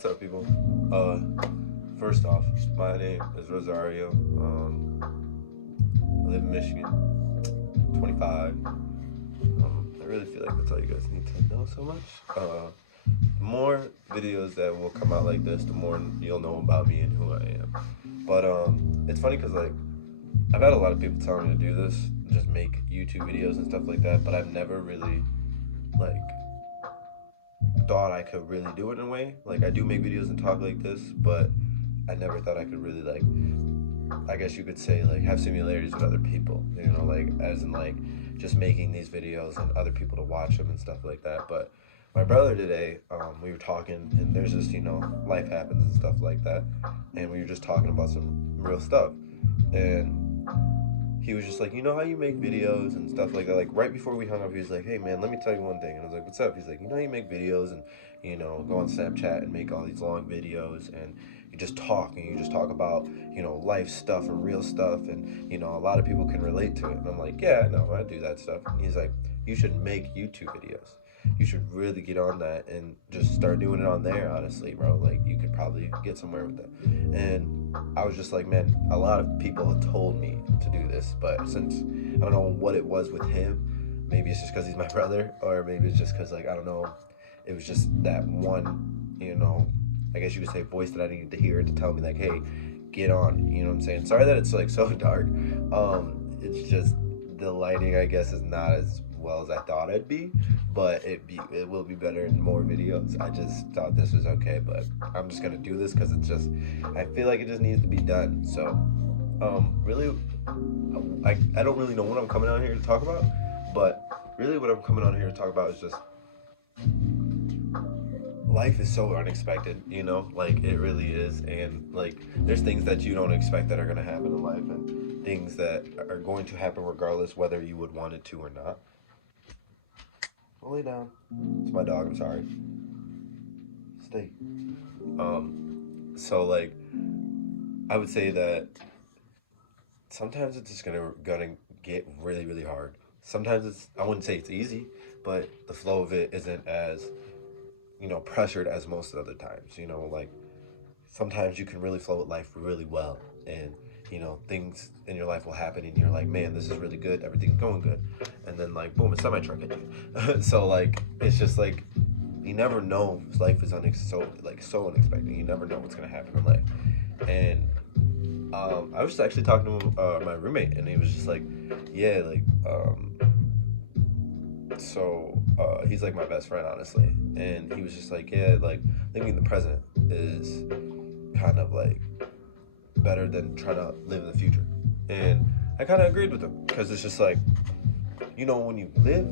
What's up, people? First off, my name is Rosario. I live in Michigan, 25. I really feel like that's all you guys need to know so much. The more videos that will come out like this, the more you'll know about me and who I am. But it's funny because like I've had a lot of people telling me to do this, just make YouTube videos and stuff like that, but I've never really like thought I could really do it in a way. Like I do make videos and talk like this, but I never thought I could really like, I guess you could say, like have similarities with other people, you know, like as in like just making these videos and other people to watch them and stuff like that. But my brother today, we were talking and there's just, you know, life happens and stuff like that. And we were just talking about some real stuff. And he was just like, you know how you make videos and stuff like that? Like right before we hung up, he was like, hey man, let me tell you one thing. And I was like, what's up? He's like, you know how you make videos and, you know, go on Snapchat and make all these long videos and you just talk and you just talk about, you know, life stuff and real stuff. And, you know, a lot of people can relate to it. And I'm like, yeah, no, I do that stuff. And he's like, you should make YouTube videos. You should really get on that and just start doing it on there, honestly, bro. Like, you could probably get somewhere with it. And I was just like, man, a lot of people have told me to do this, but since I don't know what it was with him, maybe it's just because he's my brother, or maybe it's just because, like, I don't know, it was just that one, you know, I guess you could say voice that I needed to hear to tell me, like, hey, get on, you know what I'm saying? Sorry that it's, like, so dark. It's just the lighting, I guess, is not as well as I thought it'd be, but it will be better in more videos. I just thought this was okay, but I'm just gonna do this because it's just, I feel like it just needs to be done. So really, I don't really know what I'm coming out here to talk about, but really what I'm coming out here to talk about is just life is so unexpected, you know, like it really is. And like there's things that you don't expect that are going to happen in life, and things that are going to happen regardless whether you would want it to or not. I'll lay down. It's my dog, I'm sorry. Stay. So like I would say that sometimes it's just gonna get really, really hard. Sometimes it's, I wouldn't say it's easy, but the flow of it isn't as, you know, pressured as most other times. You know, like sometimes you can really flow with life really well, and you know things in your life will happen and you're like, man, this is really good, everything's going good, and then like boom, a semi truck hit you. So like it's just like you never know. Life is so unexpected. You never know what's gonna happen in life. And I was actually talking to my roommate, and he was just like, yeah, like he's like my best friend, honestly. And he was just like, yeah, like living in the present is kind of like better than trying to live in the future. And I kind of agreed with him because it's just like, you know, when you live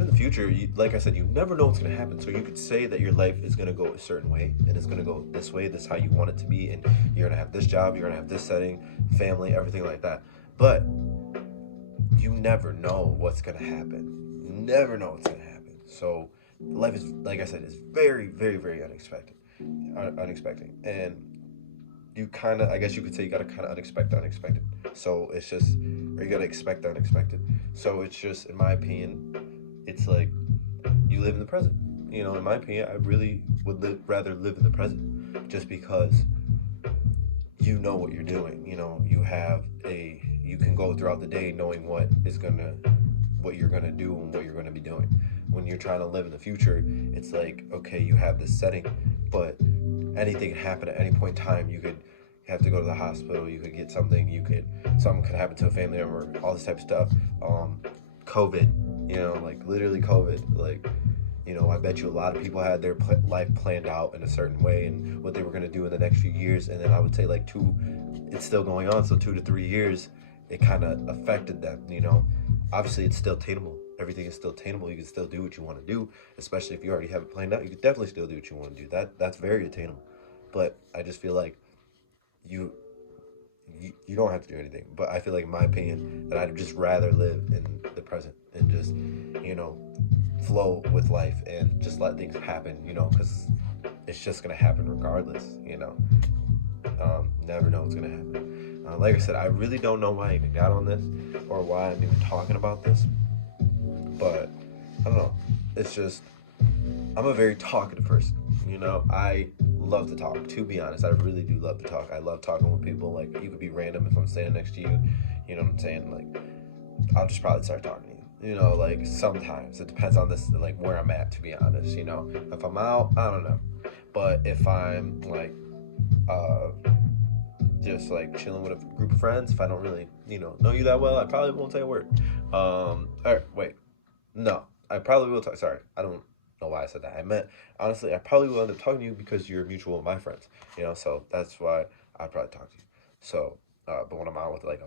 in the future, like I said, you never know what's going to happen. So you could say that your life is going to go a certain way and it's going to go this way. This is how you want it to be. And you're going to have this job, you're going to have this setting, family, everything like that. But you never know what's going to happen. You never know what's going to happen. So life is, like I said, is very, very, very unexpected. And you kind of, I guess you could say, you got to kind of unexpect the unexpected. So it's just, or you got to expect the unexpected. So it's just, in my opinion, it's like you live in the present. You know, in my opinion, I really would rather live in the present, just because you know what you're doing. You know, you can go throughout the day knowing what you're gonna do and what you're gonna be doing. When you're trying to live in the future, it's like, okay, you have this setting, but anything can happen at any point in time. You have to go to the hospital, you could get something, something could happen to a family member, all this type of stuff. COVID, you know, like literally COVID, like, you know, I bet you a lot of people had their life planned out in a certain way and what they were going to do in the next few years. And then I would say like it's still going on. So 2 to 3 years, it kind of affected them, you know. Obviously it's still attainable. Everything is still attainable. You can still do what you want to do, especially if you already have it planned out. You could definitely still do what you want to do. That's very attainable. But I just feel like you don't have to do anything. But I feel like, in my opinion, that I'd just rather live in the present and just, you know, flow with life and just let things happen, you know, because it's just going to happen regardless, you know. Never know what's going to happen. Like I said, I really don't know why I even got on this or why I'm even talking about this, but I don't know. It's just, I'm a very talkative person, You know, I love to talk. To be honest, I really do love to talk. I love talking with people. Like, you could be random if I'm standing next to you. You know what I'm saying? Like, I'll just probably start talking to you. You know, like sometimes it depends on this, like where I'm at. To be honest, you know, if I'm out, I don't know. But if I'm like, uh, just like chilling with a group of friends, if I don't really, know you that well, I probably won't say a word. All right, wait, no, I probably will talk. Sorry, I don't know why I said that. I meant honestly, I probably will end up talking to you because you're mutual with my friends. So that's why I'd probably talk to you. So, but when I'm out with like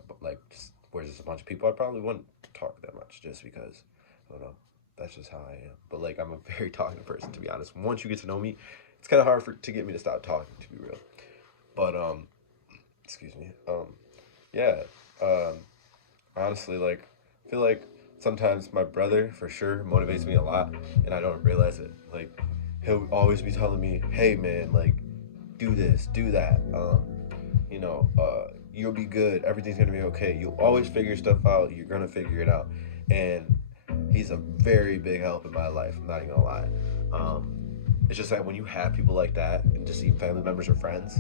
just where there's a bunch of people, I probably wouldn't talk that much just because I don't know. That's just how I am. But like I'm a very talking person, to be honest. Once you get to know me, it's kind of hard to get me to stop talking, to be real. But excuse me. Yeah. Um, honestly, like I feel like sometimes my brother for sure motivates me a lot, and I don't realize it. Like he'll always be telling me, "Hey, man, like do this, do that. You'll be good. Everything's gonna be okay. You'll always figure stuff out. You're gonna figure it out." And he's a very big help in my life. I'm not even gonna lie. Um, it's just that when you have people like that, and just even family members or friends,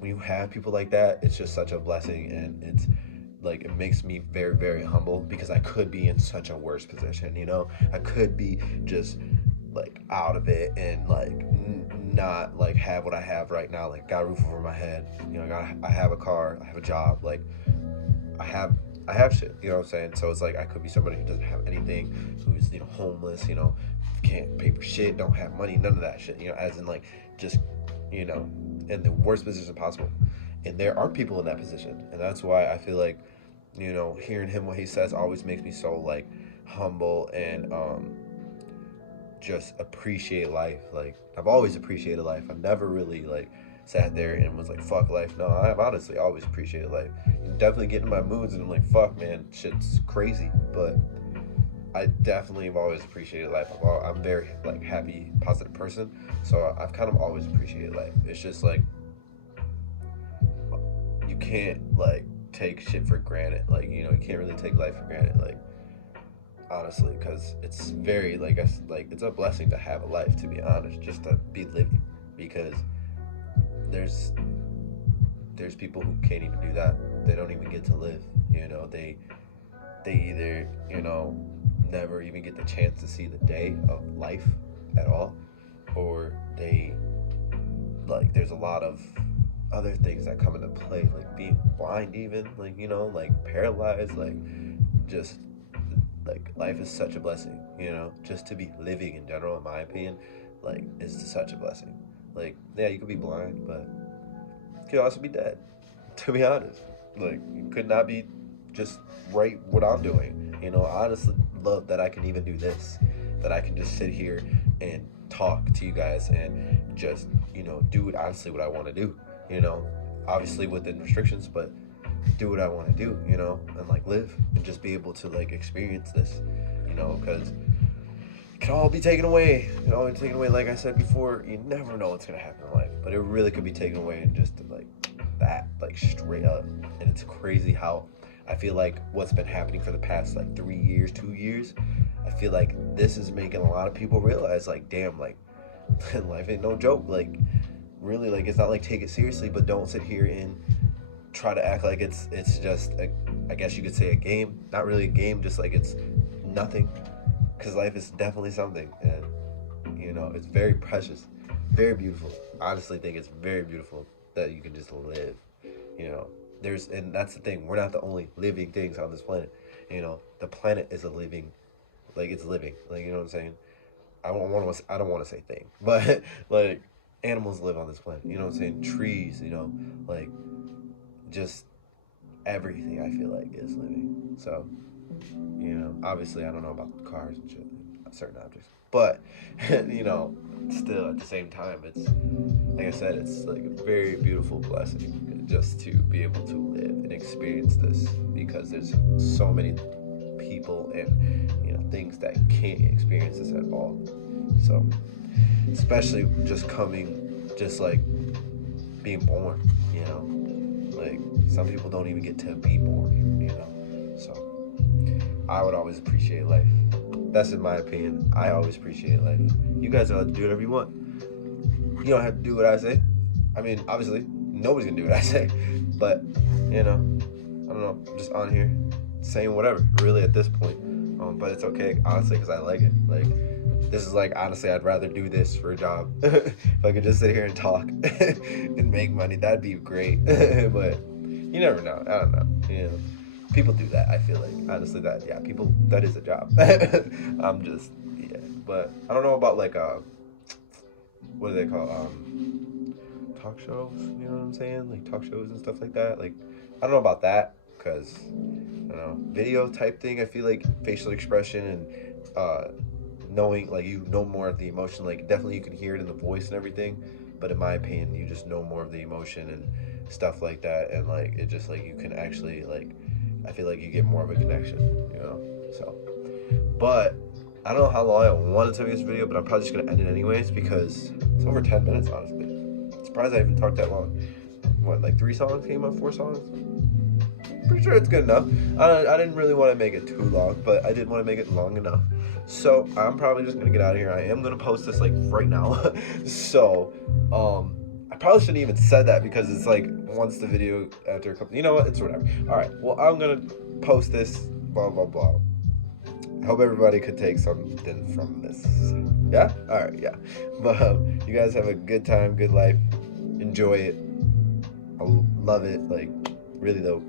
when you have people like that, it's just such a blessing, and it's like it makes me very, very humble because I could be in such a worse position. I could be just like out of it and like not like have what I have right now. Like got a roof over my head. I have a car. I have a job. Like I have I have shit. You know what I'm saying? So it's like I could be somebody who doesn't have anything, who's homeless. Can't pay for shit, don't have money, none of that shit. As in like just in the worst position possible. And there are people in that position, and that's why I feel like hearing him what he says always makes me so like humble and just appreciate life. Like I've always appreciated life. I've never really like sat there and was like fuck life. No, I've honestly always appreciated life. Definitely get in my moods and I'm like fuck man, shit's crazy, but I definitely have always appreciated life. I'm very like happy, positive person, so I've kind of always appreciated life. It's just like you can't like take shit for granted. Like you can't really take life for granted. Like honestly, because it's very like it's a blessing to have a life. To be honest, just to be living, because there's people who can't even do that. They don't even get to live. They either never even get the chance to see the day of life at all, or they like there's a lot of other things that come into play, like being blind, even like paralyzed, like just like life is such a blessing. Just to be living in general, in my opinion, like is such a blessing. Like yeah, you could be blind, but you could also be dead. To be honest, like you could not be just right what I'm doing. I honestly love that I can even do this, that I can just sit here and talk to you guys and just do it honestly what I want to do. Obviously within restrictions, but do what I want to do. And like live and just be able to like experience this. Because it can all be taken away. It can all be taken away. Like I said before, you never know what's gonna happen in life, but it really could be taken away and just like that, like straight up. And it's crazy how I feel like what's been happening for the past like 3 years, 2 years, I feel like this is making a lot of people realize like, damn, like life ain't no joke. Like really, like it's not like take it seriously, but don't sit here and try to act like it's just I guess you could say a game. Not really a game, just like it's nothing. Because life is definitely something, and it's very precious, very beautiful. I honestly think it's very beautiful that you can just live. And that's the thing. We're not the only living things on this planet. The planet is a living, like it's living. Like you know what I'm saying. I don't want to say thing, but like animals live on this planet. You know what I'm saying. Trees. Like just everything. I feel like is living. So obviously I don't know about cars and shit, certain objects, but still at the same time, it's like I said, it's like a very beautiful blessing just to be able to live and experience this, because there's so many people and things that can't experience this at all. So especially just like being born, like some people don't even get to be born, so I would always appreciate life. That's in my opinion. I always appreciate life. You guys are allowed to do whatever you want. You don't have to do what I say. I mean, obviously, nobody's gonna do what I say, but you know, I don't know. I'm just on here saying whatever, really, at this point. But it's okay, honestly, because I like it. Like, this is like, honestly, I'd rather do this for a job. If I could just sit here and talk and make money, that'd be great. But you never know. I don't know. You know, people do that. I feel like, honestly, people, that is a job. I'm just, yeah. But I don't know about like what do they call talk shows? You know what I'm saying? Like talk shows and stuff like that. Like, I don't know about that because I don't know, video type thing. I feel like facial expression and knowing, like, you know more of the emotion. Like, definitely you can hear it in the voice and everything, but in my opinion, you just know more of the emotion and stuff like that. And like, it just like, you can actually like, I feel like you get more of a connection. You know, so. But I don't know how long I wanted to make this video, but I'm probably just gonna end it anyways because it's over 10 minutes, honestly. I'm surprised I even talked that long. What, like 3 songs came up, 4 songs? Pretty sure it's good enough. I didn't really want to make it too long, but I did want to make it long enough. So I'm probably just gonna get out of here. I am gonna post this like right now. So I probably shouldn't even said that because it's like once the video after a couple, you know what? It's whatever. All right. Well, I'm gonna post this. Blah blah blah. I hope everybody could take something from this. Yeah? All right. Yeah. But you guys have a good time, good life. Enjoy it. I love it. Like, really though.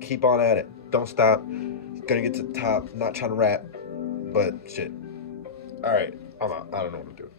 Keep on at it. Don't stop. Gonna get to the top. Not trying to rap, but shit. All right. I'm out. I don't know what I'm doing.